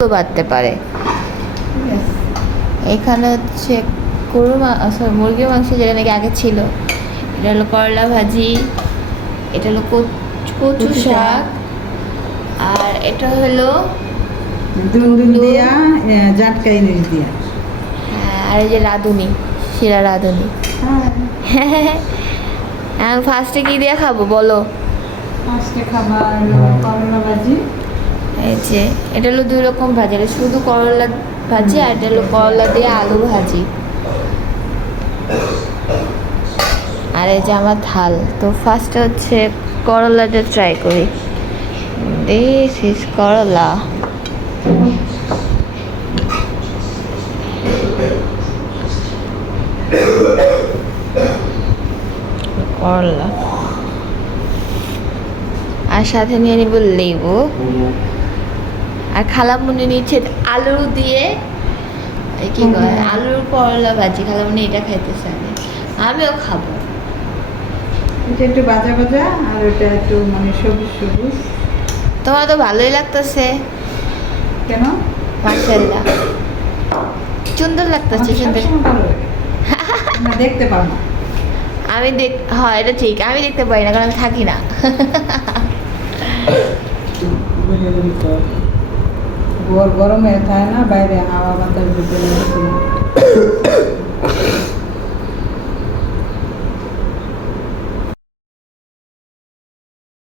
বাড়তে পারে। এখানে হচ্ছে মুরগির মাংস যেটা নাকি আগে ছিল। এটা হলো করলা ভাজি, এটা হলো কচু শাক, আর এটা হলো জাটকা ইলিশ দিয়া। হ্যাঁ, আর এই যে রাঁধুনি, শিরা রাঁধুনি। এখন ফার্স্টে কি দিয়ে খাবো বলো? ফার্স্টে খাবার করলা ভাজি। এই যে এটা হলো 2 রকম ভাজি, এটা শুধু করলা ভাজি আর এটা হলো করলা দিয়ে আলু ভাজি। আর এই যে আমার থাল। তো ফার্স্টে হচ্ছে করলাটা ট্রাই করি। দিস ইজ করলা। করলা আর সাথে নিয়ে নিব লেবু। আর খালামুনি নিচ্ছে আলু দিয়ে কি কয় আলুর করলা ভাজি। খালামুনি এটা খাইতেছে, আমিও খাবো। এটা একটু ভাজা ভাজা আর ওটা একটু মানে সবুজ সবুজ। তোমার তো ভালোই লাগতেছে। কেন? মাশাআল্লাহ, সুন্দর লাগতেছে। সুন্দর না, দেখতে পাও না। আমি হ্যাঁ, এটা ঠিক, আমি দেখতে পাই না কারণ আমি থাকি না। গরমে থাকে না, বাইরে হাওয়া বাতাস ঢুকে